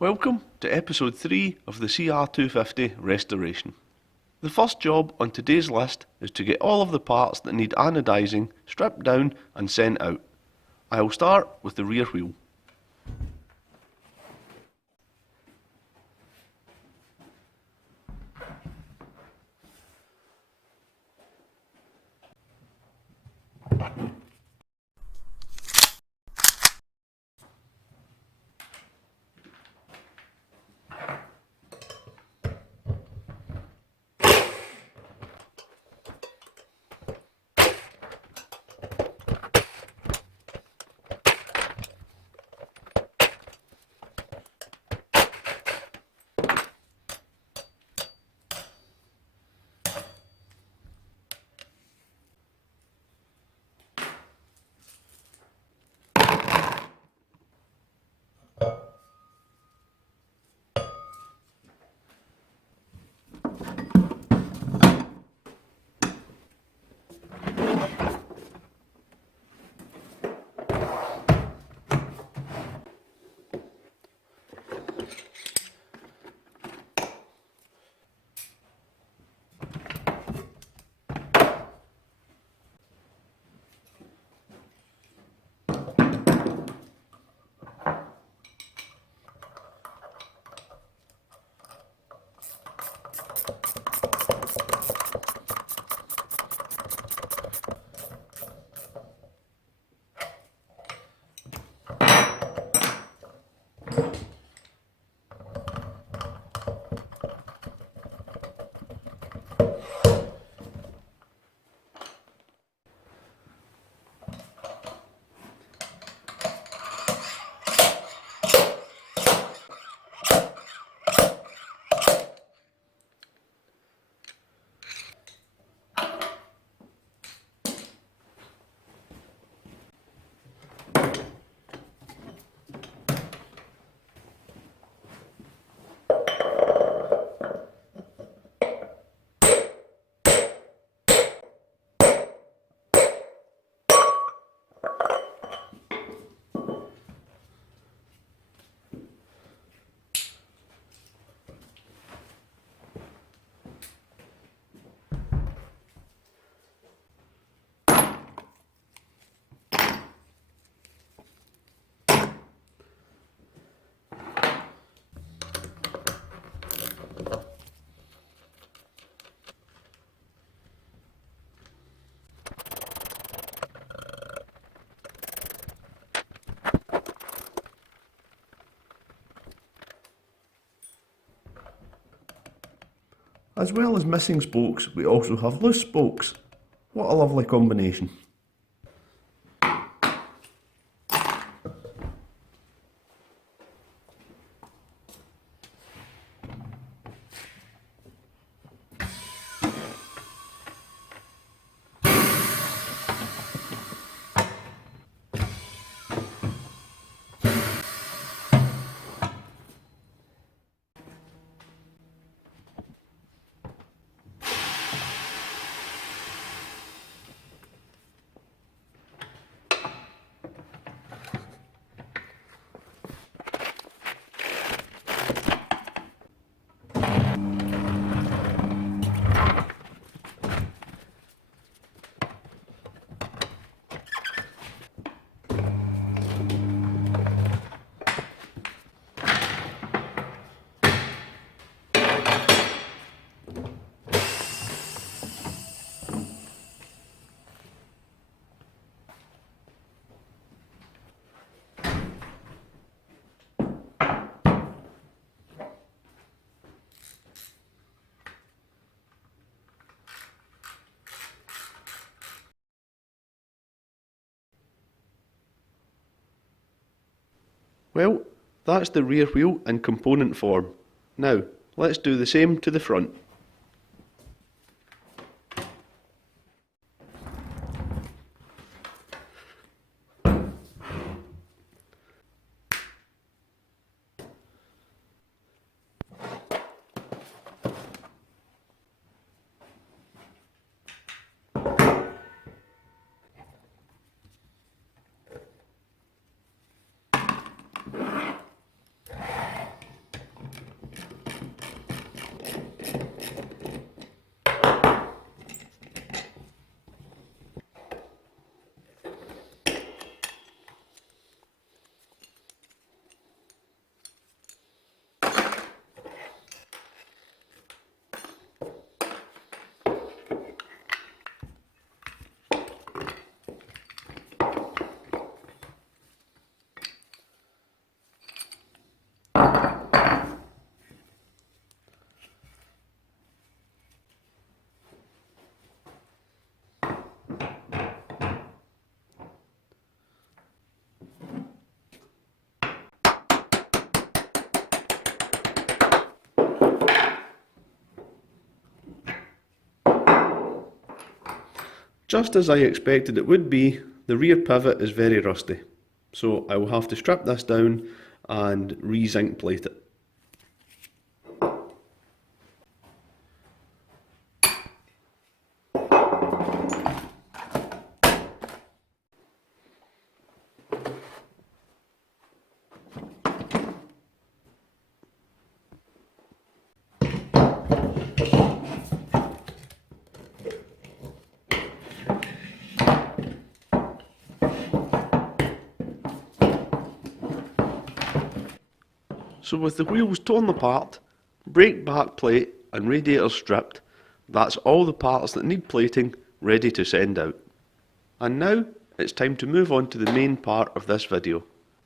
Welcome to episode 3 of the CR250 restoration. The first job on today's list is to get all of the parts that need anodizing stripped down and sent out. I'll start with the rear wheel. As well as missing spokes, we also have loose spokes. What a lovely combination. Well, that's the rear wheel in component form. Now, let's do the same to the front. Just as I expected it would be, the rear pivot is very rusty, so I will have to strip this down and re-zinc plate it. So with the wheels torn apart, brake back plate and radiator stripped, that's all the parts that need plating ready to send out. And now it's time to move on to the main part of this video,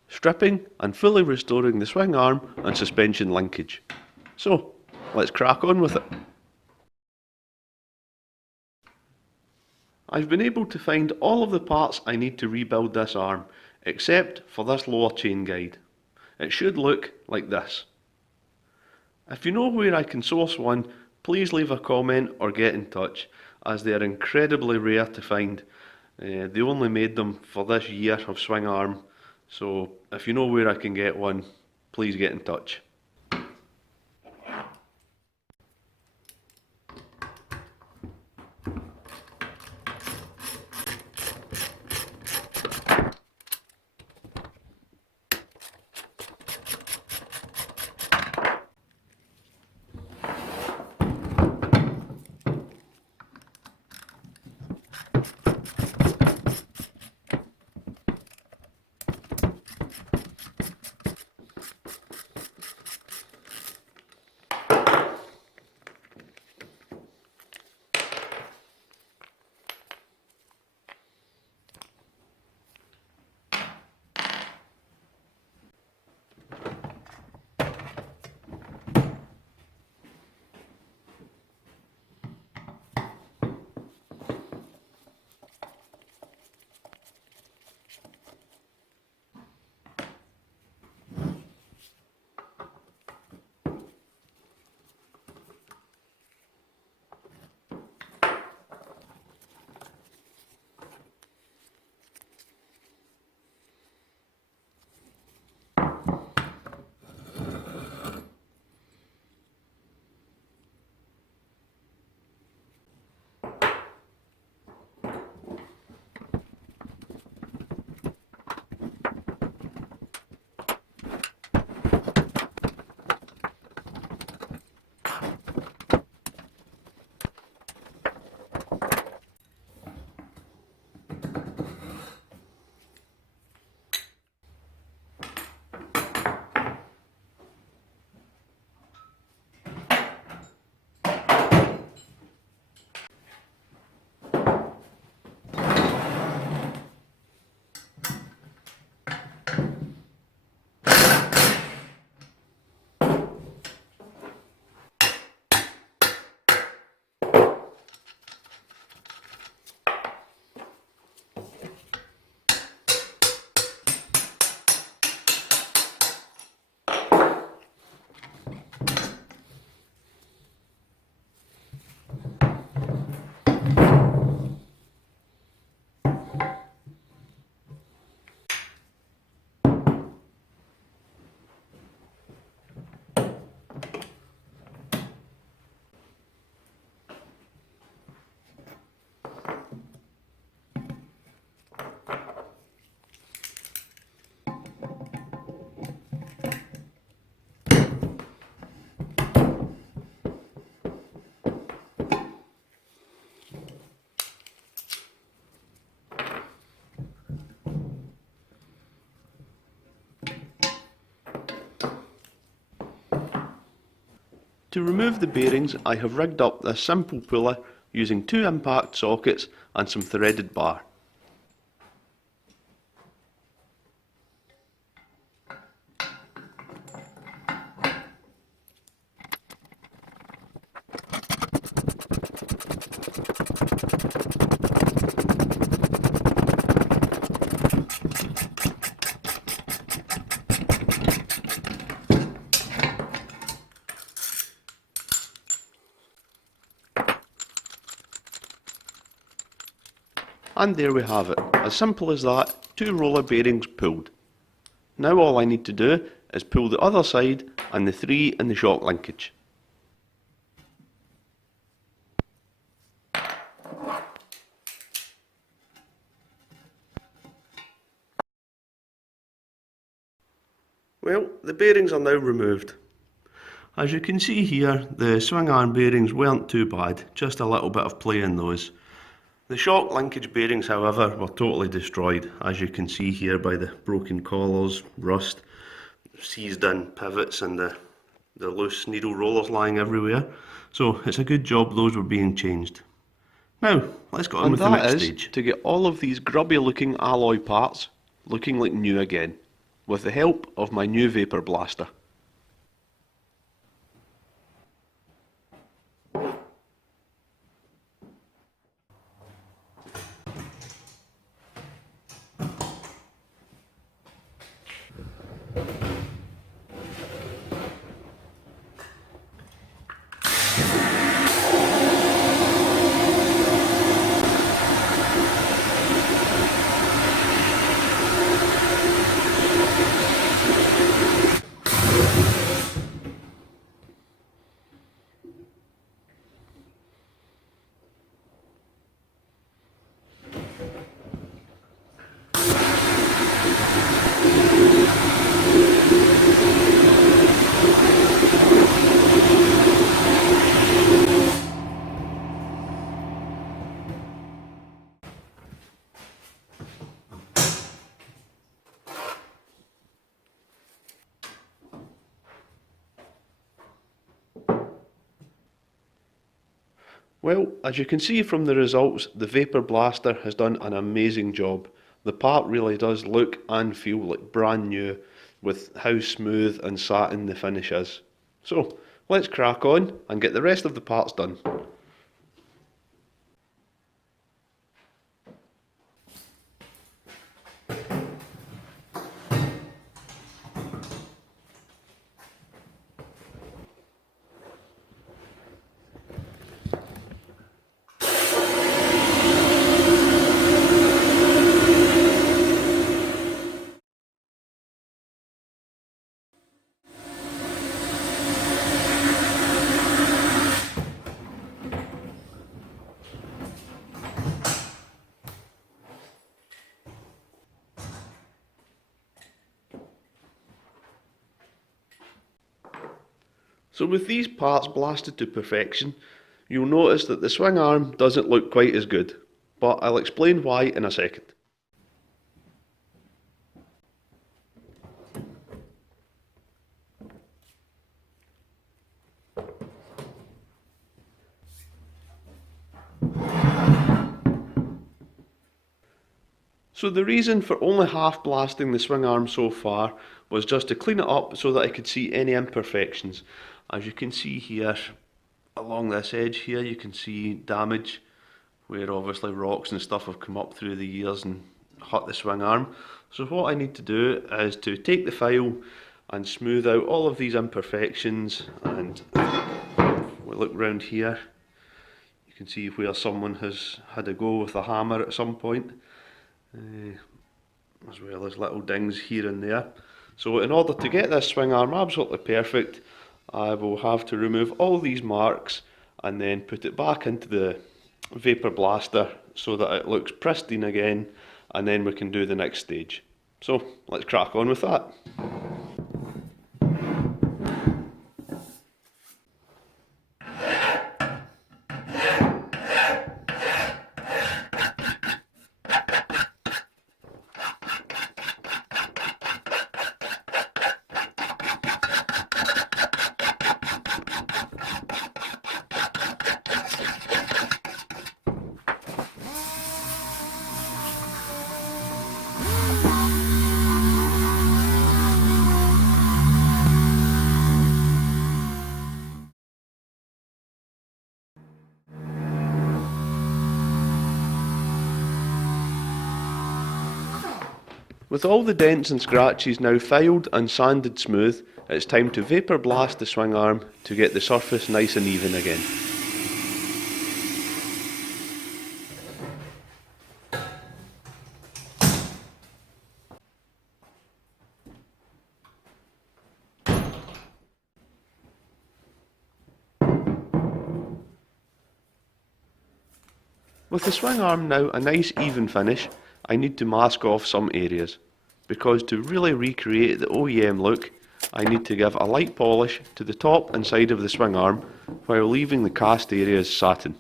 stripping and fully restoring the swing arm and suspension linkage. So let's crack on with it. I've been able to find all of the parts I need to rebuild this arm, except for this lower chain guide. It should look like this. If you know where I can source one, please leave a comment or get in touch, as they are incredibly rare to find. They only made them for this year of Swingarm, so if you know where I can get one, please get in touch. To remove the bearings, I have rigged up this simple puller using 2 impact sockets and some threaded bar. And there we have it, as simple as that, 2 roller bearings pulled. Now all I need to do is pull the other side and the 3 in the shock linkage. Well, the bearings are now removed. As you can see here, the swing arm bearings weren't too bad, just a little bit of play in those. The shock linkage bearings, however, were totally destroyed, as you can see here by the broken collars, rust, seized in pivots and the loose needle rollers lying everywhere. So it's a good job those were being changed. Now, let's get on with the next stage. To get all of these grubby looking alloy parts looking like new again, with the help of my new Vapor Blaster. Well, as you can see from the results, the Vapor Blaster has done an amazing job. The part really does look and feel like brand new, with how smooth and satin the finish is. So, let's crack on and get the rest of the parts done. So with these parts blasted to perfection, you'll notice that the swing arm doesn't look quite as good, but I'll explain why in a second. So the reason for only half blasting the swing arm so far was just to clean it up so that I could see any imperfections. As you can see here, along this edge here, you can see damage where obviously rocks and stuff have come up through the years and hurt the swing arm. So what I need to do is to take the file and smooth out all of these imperfections, and we look round here, you can see where someone has had a go with a hammer at some point. As well as little dings here and there. So in order to get this swing arm absolutely perfect, I will have to remove all these marks and then put it back into the Vapor Blaster so that it looks pristine again, and then we can do the next stage. So let's crack on with that. With all the dents and scratches now filed and sanded smooth, it's time to Vapor Blast the swing arm to get the surface nice and even again. With the swing arm now a nice even finish, I need to mask off some areas, because to really recreate the OEM look, I need to give a light polish to the top and side of the swing arm while leaving the cast areas satin.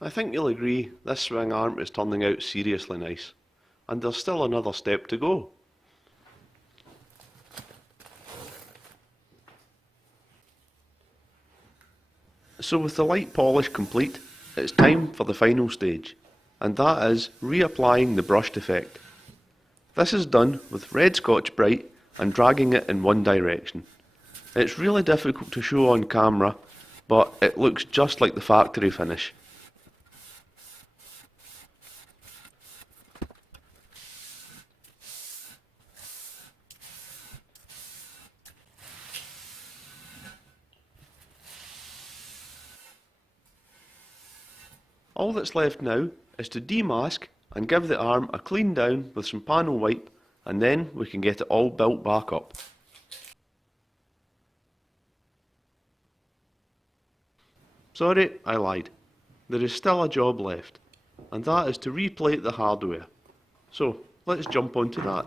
I think you'll agree this swing arm is turning out seriously nice, and there's still another step to go. So with the light polish complete, it's time for the final stage, and that is reapplying the brushed effect. This is done with red Scotch Brite and dragging it in one direction. It's really difficult to show on camera, but it looks just like the factory finish. All that's left now is to demask and give the arm a clean down with some panel wipe, and then we can get it all built back up. Sorry, I lied. There is still a job left, and that is to replate the hardware. So let's jump onto that.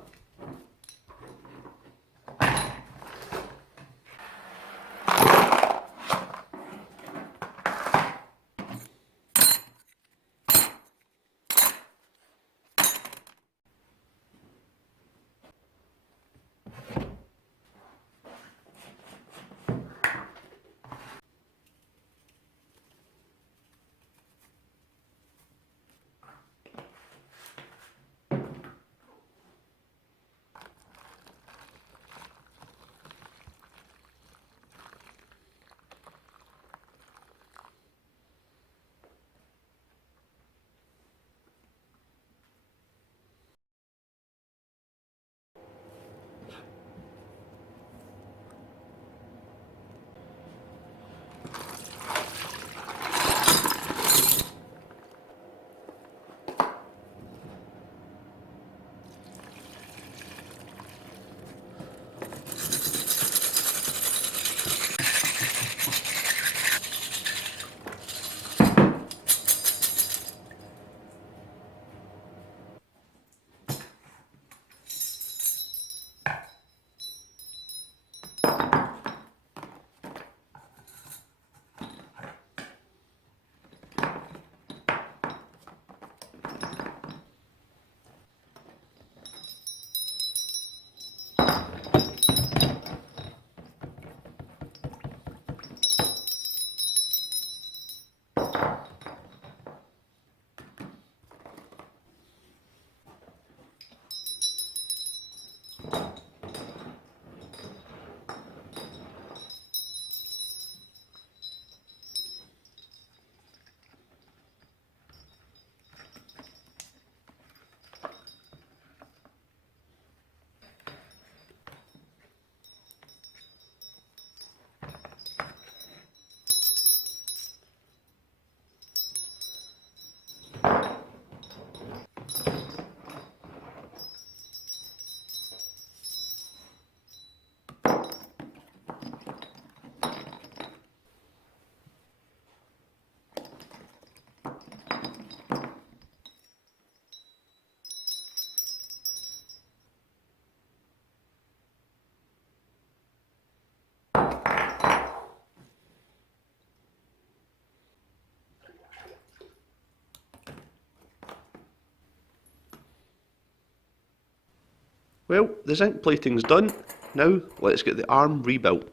Well, the zinc plating's done. Now let's get the arm rebuilt.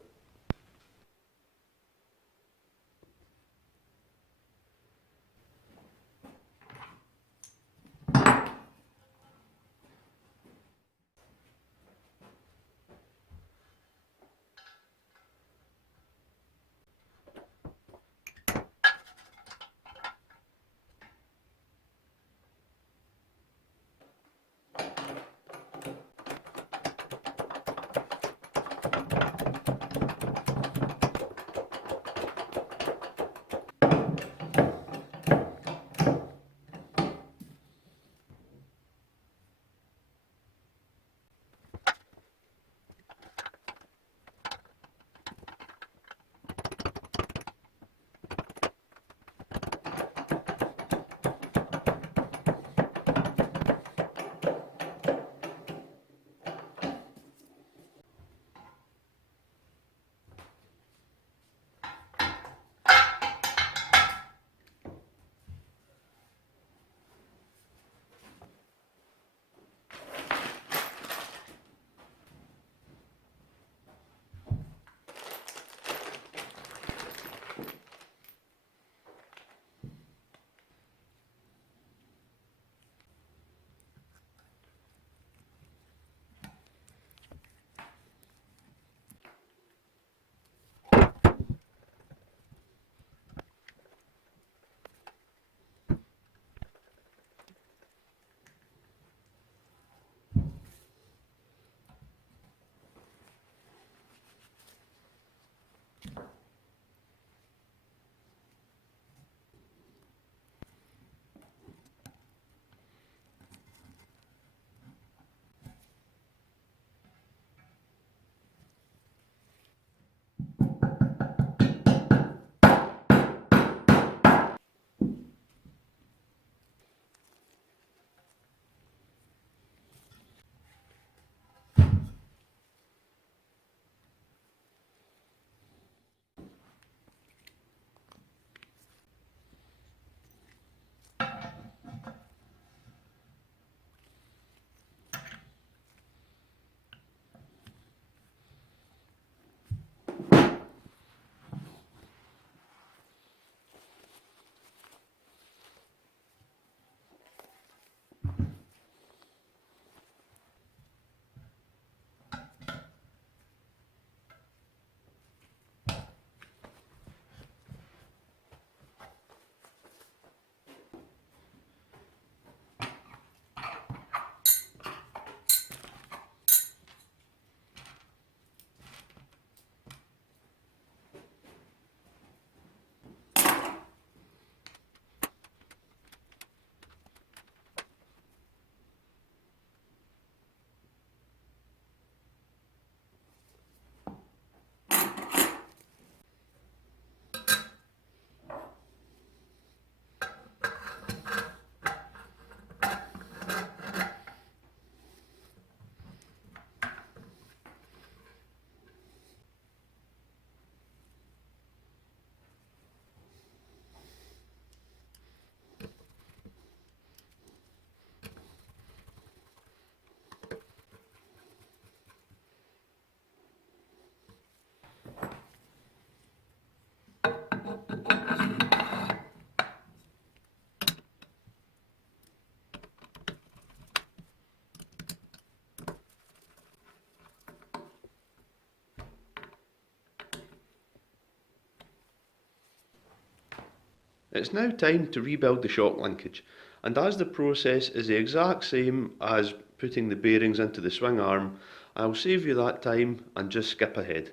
It's now time to rebuild the shock linkage, and as the process is the exact same as putting the bearings into the swing arm, I'll save you that time and just skip ahead.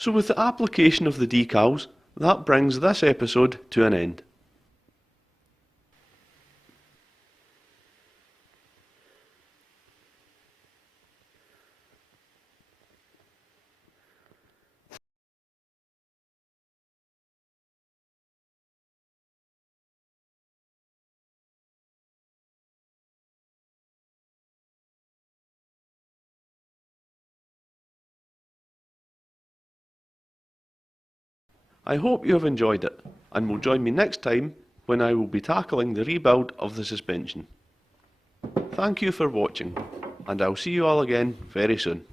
So with the application of the decals, that brings this episode to an end. I hope you have enjoyed it, and will join me next time when I will be tackling the rebuild of the suspension. Thank you for watching, and I'll see you all again very soon.